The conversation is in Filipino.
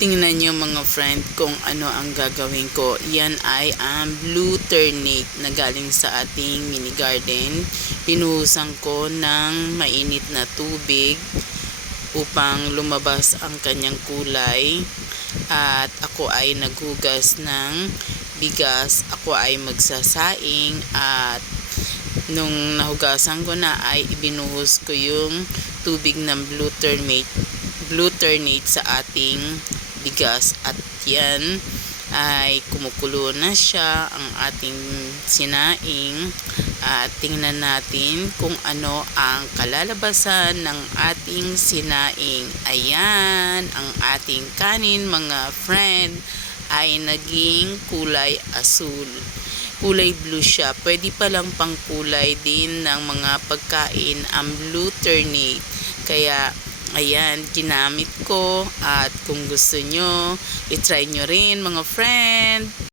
Tingnan nyo mga friend kung ano ang gagawin ko. Yan ay ang blue turnip na galing sa ating mini garden. Pinuhusan ko ng mainit na tubig upang lumabas ang kanyang kulay. At ako ay naghugas ng bigas. Ako ay magsasaing at nung nahugasan ko na ay ibinuhos ko yung tubig ng blue turnip glutamate sa ating bigas. At yan ay kumukulo na siya ang ating sinaing. At tingnan natin kung ano ang kalalabasan ng ating sinaing. Ayan ang ating kanin mga friend ay naging kulay asul. Kulay blue siya. Pwede palang pang kulay din ng mga pagkain ang blue turnip kaya Ayan, ginamit ko at kung gusto nyo, itry nyo rin mga friend.